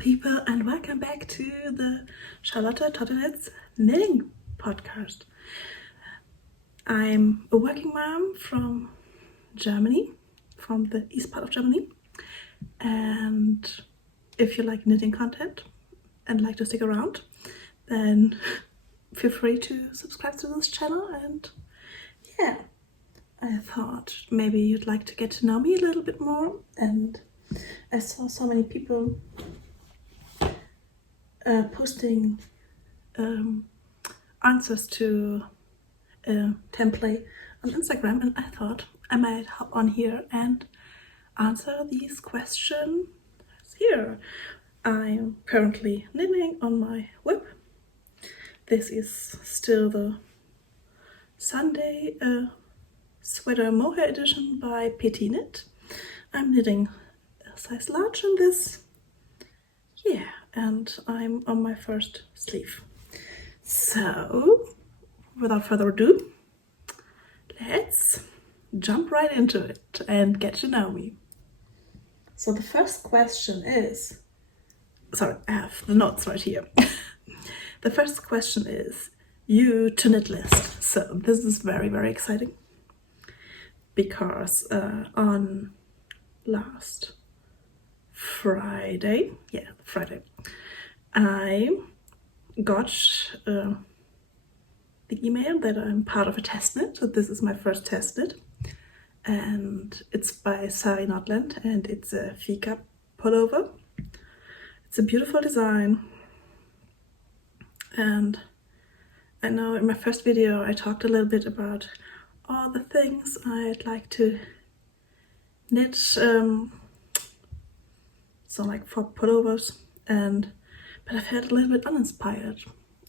people, and welcome back to the Charlotte knitting podcast. I'm a working mom from Germany, from the east part of Germany, and if you like knitting content and like to stick around, then feel free to subscribe to this channel. And yeah, I thought maybe you'd like to get to know me a little bit more, and I saw so many people posting answers to a template on Instagram, and I thought I might hop on here and answer these questions here. I'm currently knitting on my whip. This is still the Sunday sweater mohair edition by Petiteknit. I'm knitting a size large in this. Yeah, and I'm on my first sleeve. So, without further ado, let's jump right into it and get to know me. So the first question is, sorry, I have the notes right here. The first question is, you to knit list. So this is very, very exciting because on last Friday, I got the email that I'm part of a test knit. So this is my first test knit, and it's by Sari Nordlund, and it's a fika pullover. It's a beautiful design, and I know in my first video I talked a little bit about all the things I'd like to knit, so like for pullovers, but I felt a little bit uninspired,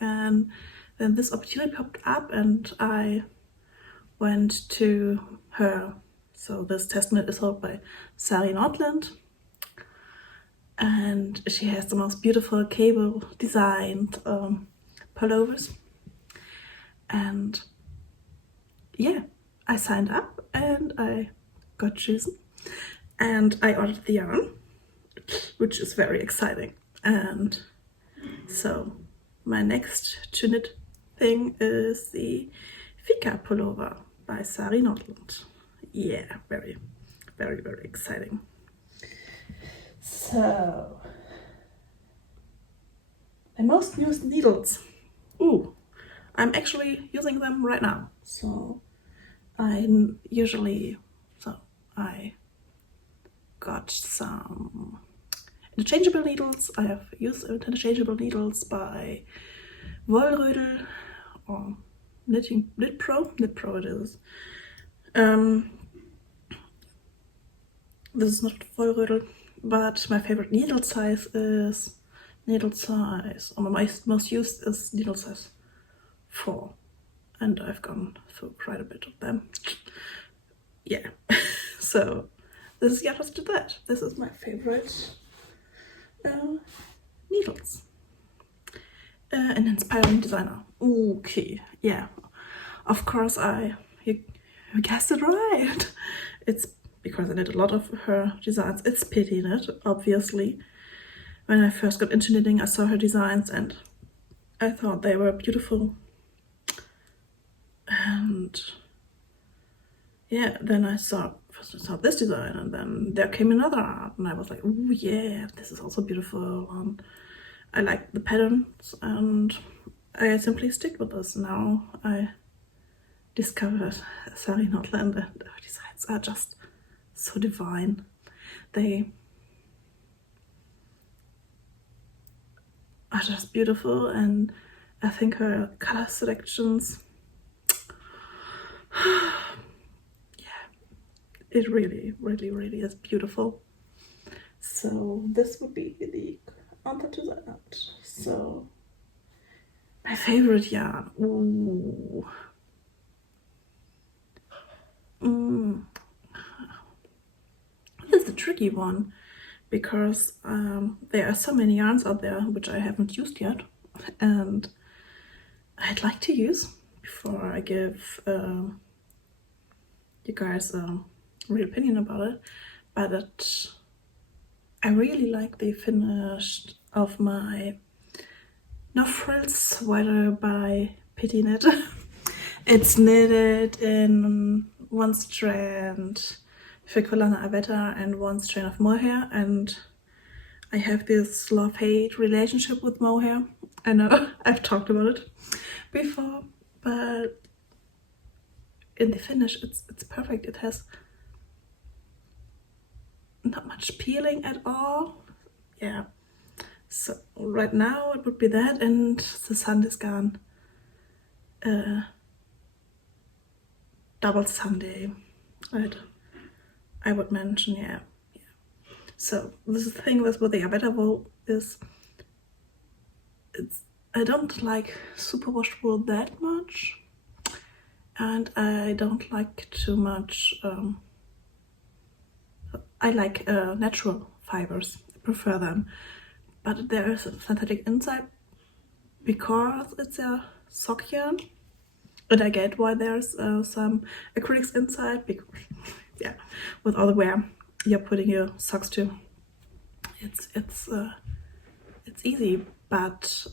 and then this opportunity popped up and I went to her. So this test knit is held by Sari Nordlund, and she has the most beautiful cable designed pullovers, and yeah, I signed up and I got chosen and I ordered the yarn, which is very exciting. And so my next to knit thing is the fika pullover by Sari Nordlund. Yeah, very, very, very exciting. So my most used needles. I'm actually using them right now. So I got some interchangeable needles. I have used interchangeable needles by Wollrödel or Knit Pro it is. This is not Wollrödel, but my favorite needle size, or my most used is needle size 4, and I've gone through quite a bit of them. Yeah, so this is just to that. This is my favorite needles. An inspiring designer. Okay, yeah, of course you guessed it right. It's because I knit a lot of her designs. It's Petiteknit, obviously. When I first got into knitting, I saw her designs and I thought they were beautiful. And yeah, then I saw this design, and then there came another art, and I was like, oh yeah, this is also beautiful. And I like the patterns, and I simply stick with this. Now I discovered Sari Nordlund, and her designs are just so divine. They are just beautiful, and I think her color selections, yeah, it really, really, really is beautiful. So this would be the answer to that. So my favorite yarn. This is a tricky one because there are so many yarns out there which I haven't used yet, and I'd like to use before I give you guys a real opinion about it. But I really like the finish of my No Frills sweater by Petiteknit. It's knitted in one strand Ficolana Avetta and one strand of mohair, and I have this love-hate relationship with mohair. I know I've talked about it before, but in the finish it's perfect. It has not much peeling at all. Yeah, so right now it would be that, and the sun is gone. Double Sunday, right? I would mention, yeah. So this thing with the Avetta wool is, I don't like superwash wool that much, and I don't like too much. I like natural fibers. I prefer them, but there is a synthetic inside because it's a sock yarn, and I get why there's some acrylics inside, because yeah, with all the wear you're putting your socks to, it's easy, but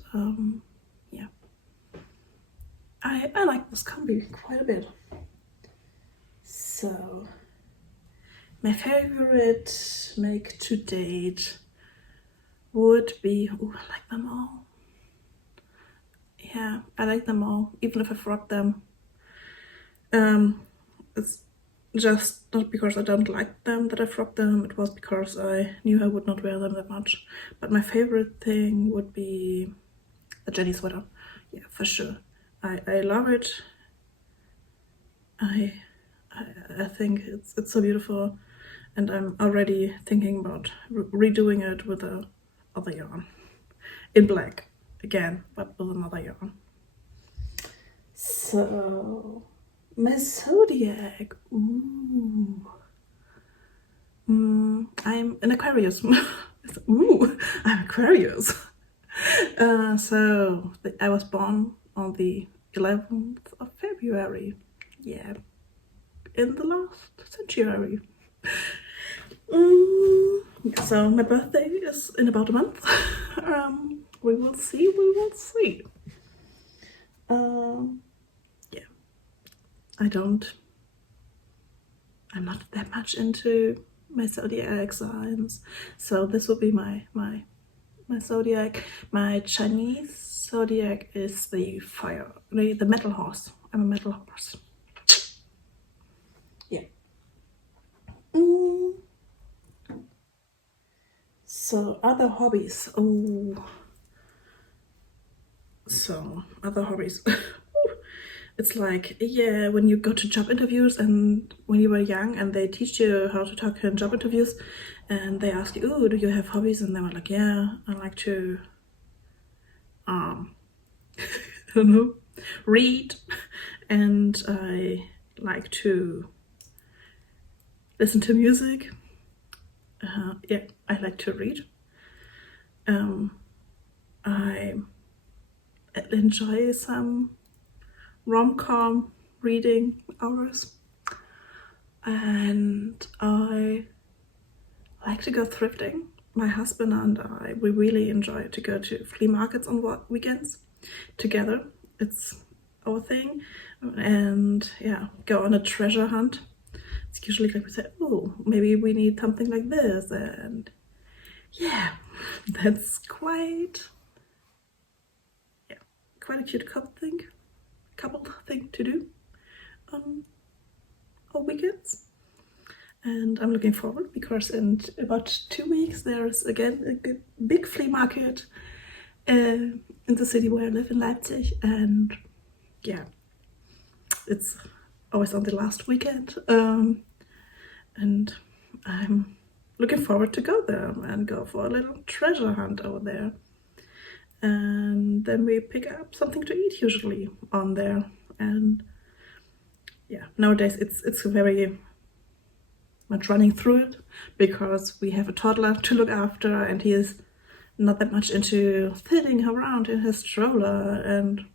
yeah, I like this combi quite a bit. So my favorite make to date would be, oh, I like them all. Yeah, I like them all, even if I've rocked them. It's just not because I don't like them that I've rocked them, it was because I knew I would not wear them that much. But my favorite thing would be a Jenny sweater. Yeah, for sure. I love it. I think it's so beautiful, and I'm already thinking about redoing it with a other yarn in black again, but with another yarn. So my zodiac, ooh, I'm an Aquarius. Ooh, I'm Aquarius. So I was born on the 11th of February. Yeah, in the last century. So my birthday is in about a month. We will see. Yeah, I'm not that much into my zodiac signs, so this will be my zodiac. My Chinese zodiac is the fire, the metal horse. I'm a metal horse. Yeah. So other hobbies. Other hobbies. It's like, yeah, when you go to job interviews and when you were young and they teach you how to talk in job interviews and they ask you, oh, do you have hobbies? And they were like, yeah, I like to, I don't know, read, and I like to listen to music. Yeah, I like to read. I enjoy some rom-com reading hours, and I like to go thrifting. My husband and I, we really enjoy to go to flea markets on weekends together. It's our thing, and yeah, go on a treasure hunt. It's usually like we say, oh, maybe we need something like this, and yeah, that's quite a cute couple thing to do on weekends. And I'm looking forward because in about 2 weeks there's again a big flea market in the city where I live in Leipzig, and yeah, it's always on the last weekend, and I'm looking forward to go there and go for a little treasure hunt over there. And then we pick up something to eat usually on there. And yeah, nowadays it's very much running through it because we have a toddler to look after, and he is not that much into sitting around in his stroller and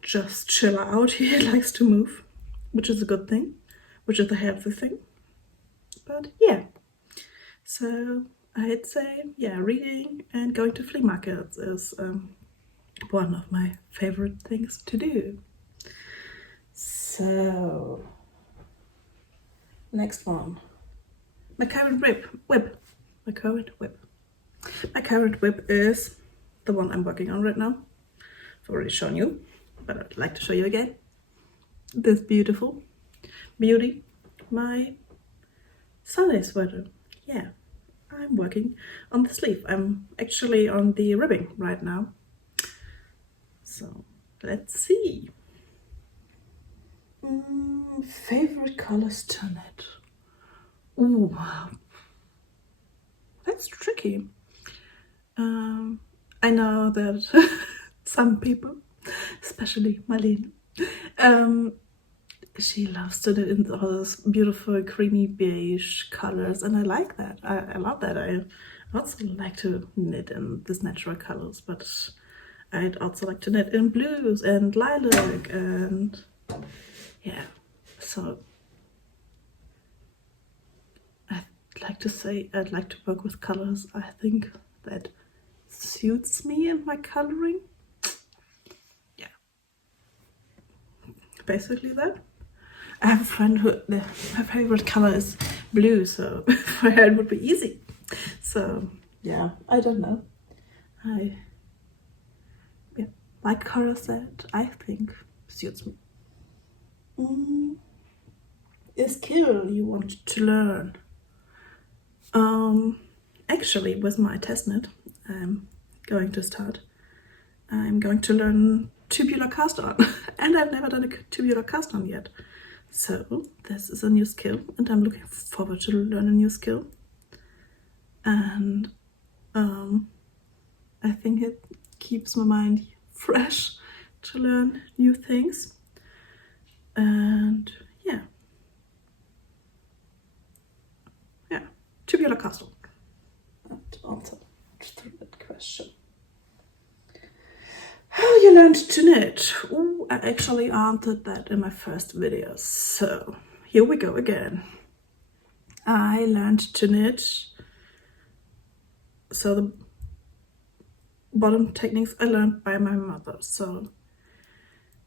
just chill out. He likes to move, which is a good thing, which is a healthy thing. But yeah, so I'd say, yeah, reading and going to flea markets is one of my favorite things to do. So, next one. My current whip. My current whip is the one I'm working on right now. I've already shown you, but I'd like to show you again. This beautiful beauty, my Sunday sweater. Yeah, I'm working on the sleeve. I'm actually on the ribbing right now. So let's see. Favorite colors to knit. Ooh, that's tricky. I know that some people, especially Marlene, she loves to knit in all those beautiful creamy beige colors, and I like that. I love that. I also like to knit in these natural colors, but I'd also like to knit in blues and lilac, and yeah, so I'd like to say I'd like to work with colors I think that suits me and my coloring. Yeah, basically that. I have a friend who her favorite color is blue, so for her it would be easy. So yeah, I don't know. I like colors that I think suits me. A skill you want to learn. Actually, with my test knit, I'm going to learn tubular cast on, and I've never done a tubular cast on yet. So this is a new skill, and I'm looking forward to learn a new skill. And I think it keeps my mind fresh to learn new things. And yeah, tubular cast on. That answer to that question. How you learned to knit? Ooh, I actually answered that in my first video, so here we go again. I learned to knit, so the bottom techniques I learned by my mother. So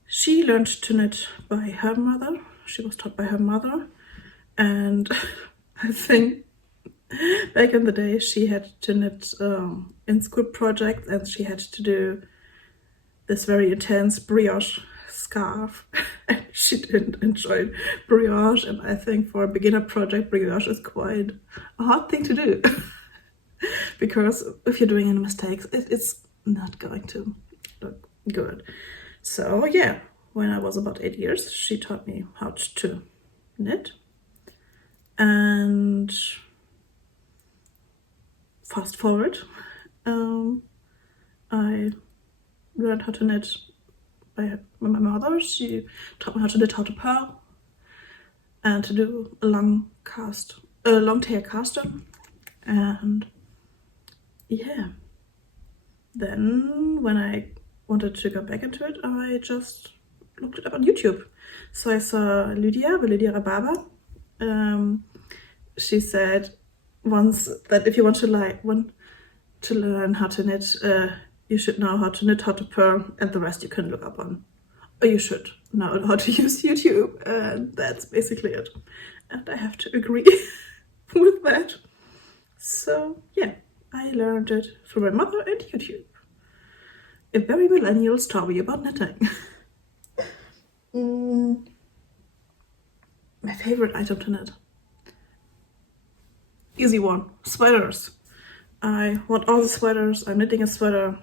she learned to knit by her mother. She was taught by her mother, and I think back in the day she had to knit in school projects, and she had to do this very intense brioche scarf. She didn't enjoy brioche, and I think for a beginner project brioche is quite a hard thing to do because if you're doing any mistakes it's not going to look good. So yeah, when I was about 8 years she taught me how to knit, and fast forward, I learned how to knit by my mother. She taught me how to knit, how to purl, and to do a long tail cast on. And yeah, then when I wanted to go back into it, I just looked it up on YouTube. So I saw Lydia Rhabarber. She said once that if you want to learn how to knit, you should know how to knit, how to purl, and the rest you can look up on. Or you should know how to use YouTube, and that's basically it. And I have to agree with that. So yeah, I learned it from my mother and YouTube. A very millennial story about knitting. My favorite item to knit. Easy one, sweaters. I want all the sweaters. I'm knitting a sweater.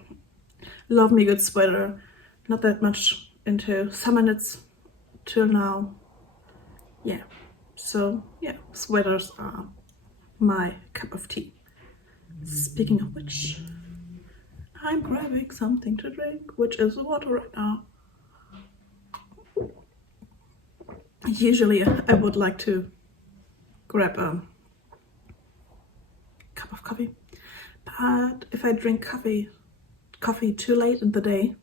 Love me a good sweater. Not that much into summer knits till now. Yeah, so yeah, sweaters are my cup of tea. Speaking of which, I'm grabbing something to drink, which is water right now. Usually I would like to grab a cup of coffee, but if I drink coffee too late in the day,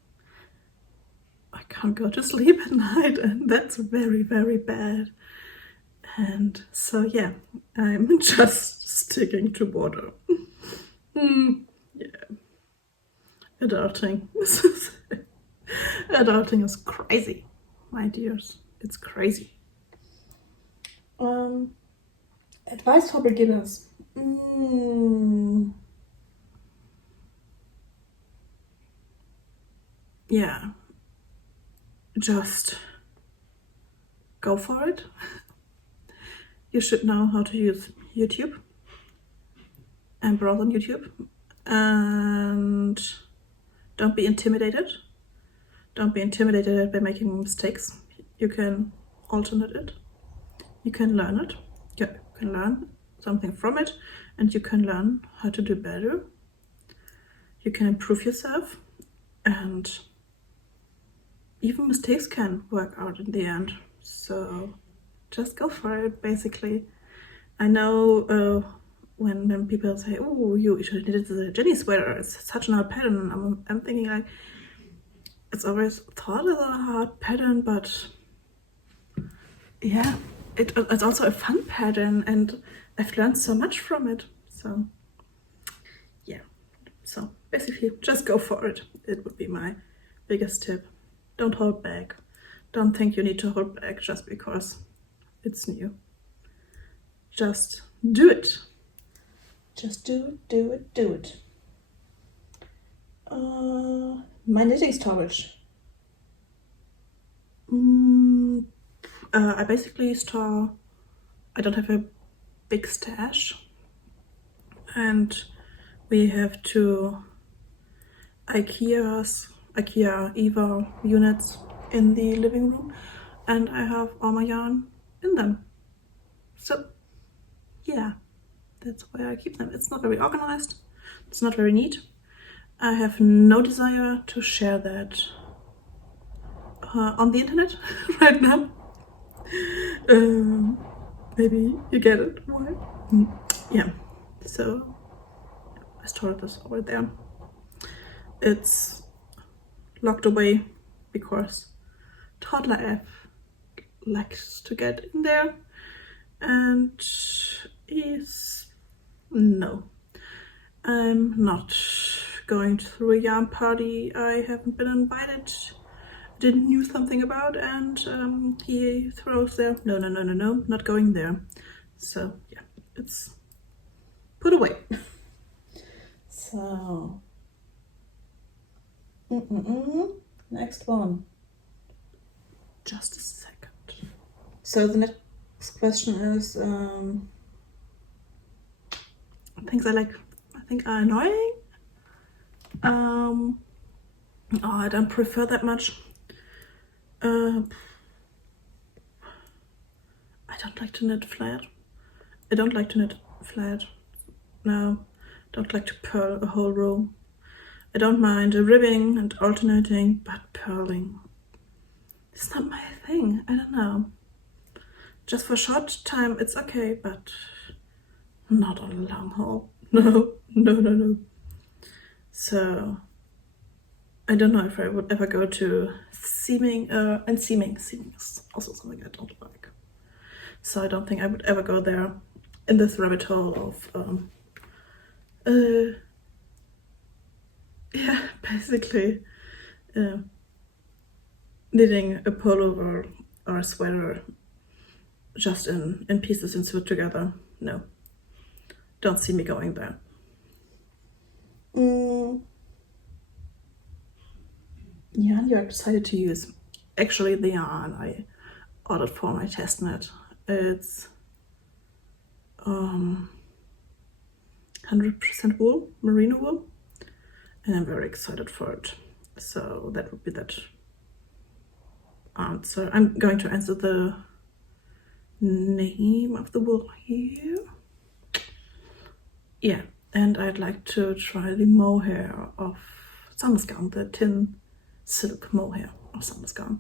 I can't go to sleep at night, and that's very, very bad. And so yeah, I'm just sticking to water. Yeah. Adulting. Adulting is crazy, my dears. It's crazy. Advice for beginners. Yeah. Just go for it. You should know how to use YouTube and browse on YouTube. And don't be intimidated. Don't be intimidated by making mistakes. You can alternate it. You can learn it. You can learn something from it, and you can learn how to do better. You can improve yourself, and even mistakes can work out in the end. So just go for it, basically. I know when people say, oh, you should knit the Jenny sweater, it's such an hard pattern. I'm thinking like, it's always thought as a hard pattern, but yeah, it's also a fun pattern, and I've learned so much from it. So yeah, so basically just go for it. It would be my biggest tip. Don't hold back. Don't think you need to hold back just because it's new. Just do it. Just do it. My knitting storage. I basically store, I don't have a big stash, and we have two IKEA Eva units in the living room, and I have all my yarn in them. So yeah, that's where I keep them. It's not very organized, it's not very neat. I have no desire to share that on the internet right now. Maybe you get it. Why? Yeah, so I stored this over there. It's locked away because toddler F likes to get in there, and no, I'm not going to a yarn party I haven't been invited, didn't know something about, and he throws there, no, not going there. So yeah, it's put away. So next one. Just a second. So the next question is things I think are annoying. I don't prefer that much. I don't like to knit flat. No, don't like to purl a whole row. I don't mind ribbing and alternating, but purling, it's not my thing. I don't know. Just for a short time, it's okay, but not on a long haul. No. So I don't know if I would ever go to seaming, and seaming is also something I don't like. So I don't think I would ever go there in this rabbit hole of yeah, basically knitting a pullover or a sweater just in pieces and sew it together. No, don't see me going there. Yarn you're excited to use. Actually, the yarn I ordered for my test knit, it's 100% wool, merino wool, and I'm very excited for it. So that would be that answer. I'm going to answer the name of the wool here. Yeah, and I'd like to try the mohair of Sandnesgarn, the tin silk mohair of Sandnesgarn.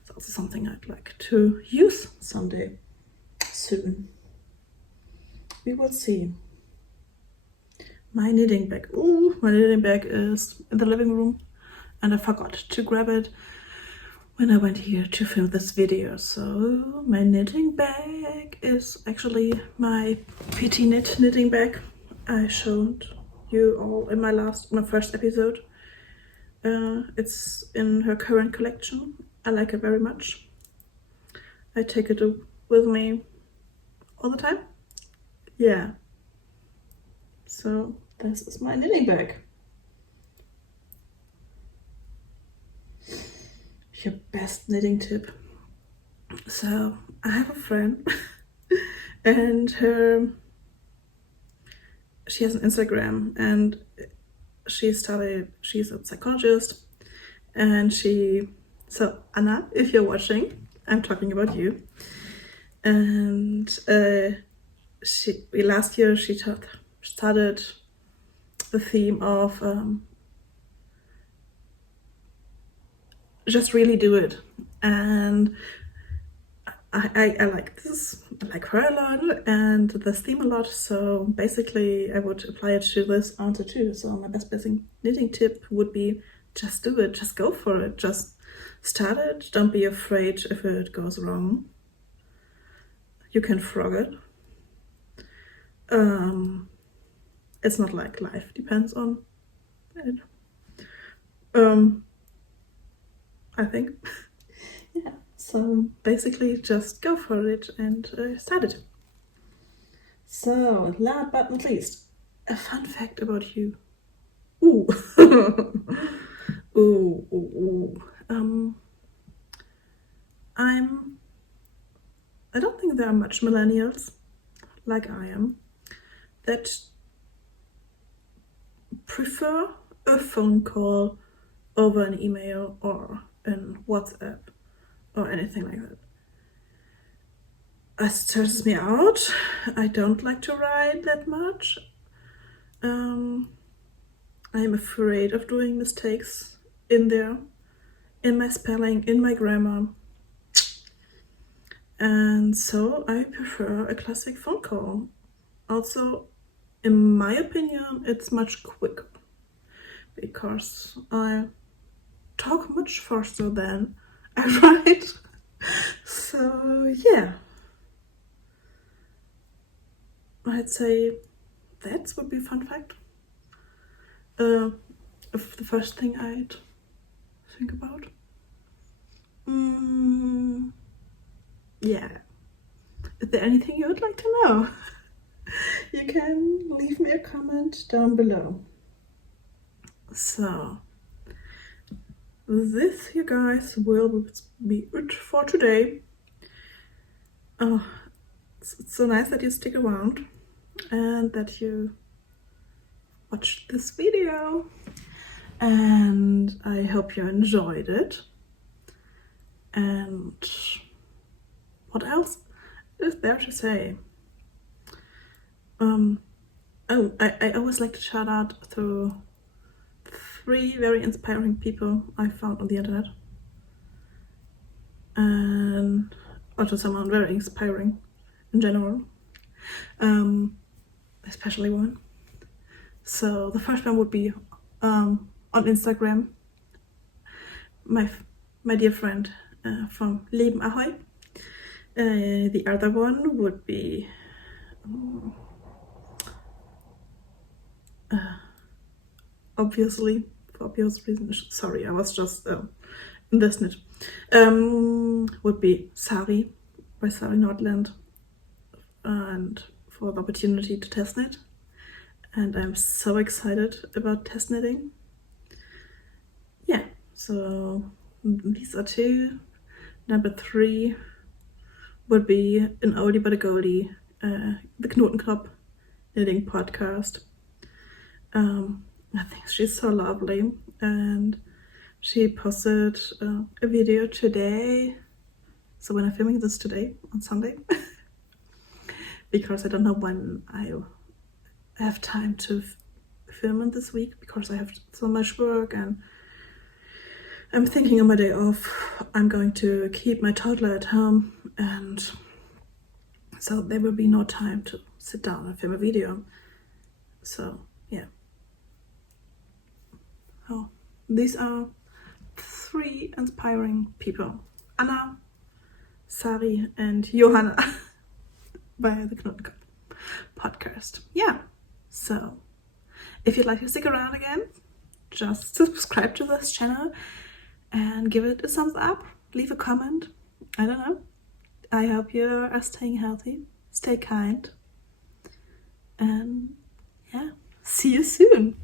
It's also something I'd like to use someday soon. We will see. My knitting bag. Ooh, my knitting bag is in the living room, and I forgot to grab it when I went here to film this video. So my knitting bag is actually my Petiteknit knitting bag I showed you all in my first episode. It's in her current collection. I like it very much. I take it with me all the time. Yeah. So this is my knitting bag. Your best knitting tip. So I have a friend and she has an Instagram, and she's a psychologist, and so Anna, if you're watching, I'm talking about you. And last year she started the theme of just really do it, and I like this. I like her a lot and this theme a lot, so basically I would apply it to this answer too. So my best knitting tip would be just do it, just go for it, just start it. Don't be afraid if it goes wrong. You can frog it. It's not like life depends on it. I think. Yeah. So basically just go for it and start it. So last but not least, a fun fact about you. Ooh. Ooh. I don't think there are much millennials like I am that prefer a phone call over an email or an WhatsApp or anything like that. It stresses me out. I don't like to write that much. I'm afraid of doing mistakes in my spelling, in my grammar. And so I prefer a classic phone call. Also, in my opinion, it's much quicker because I talk much faster than I write. So yeah, I'd say that would be a fun fact. If the first thing I'd think about. Yeah. Is there anything you would like to know? You can leave me a comment down below. So, this, you guys, will be it for today. Oh, it's so nice that you stick around and that you watched this video. And I hope you enjoyed it. And what else is there to say? I always like to shout out to 3 very inspiring people I found on the internet. And also someone very inspiring in general. Especially women. So the first one would be on Instagram, my dear friend from Leben Ahoy. The other one would be obviously, for obvious reasons, sorry, I was just in this knit, would be Sari by Sari Nordlund, and for the opportunity to test knit. And I'm so excited about test knitting. Yeah, so these are 2. Number 3 would be an oldie but a goldie, the Knotenkopp knitting podcast. I think she's so lovely, and she posted a video today. So when I'm filming this today on Sunday, because I don't know when I have time to film it this week, because I have so much work, and I'm thinking on my day off I'm going to keep my toddler at home, and so there will be no time to sit down and film a video. So yeah. Oh, these are 3 inspiring people: Anna, Sari, and Johanna by the Knotenkopp podcast. Yeah, so If you'd like to stick around again, just subscribe to this channel and give it a thumbs up, leave a comment. I don't know. I hope you are staying healthy, stay kind, and yeah, see you soon.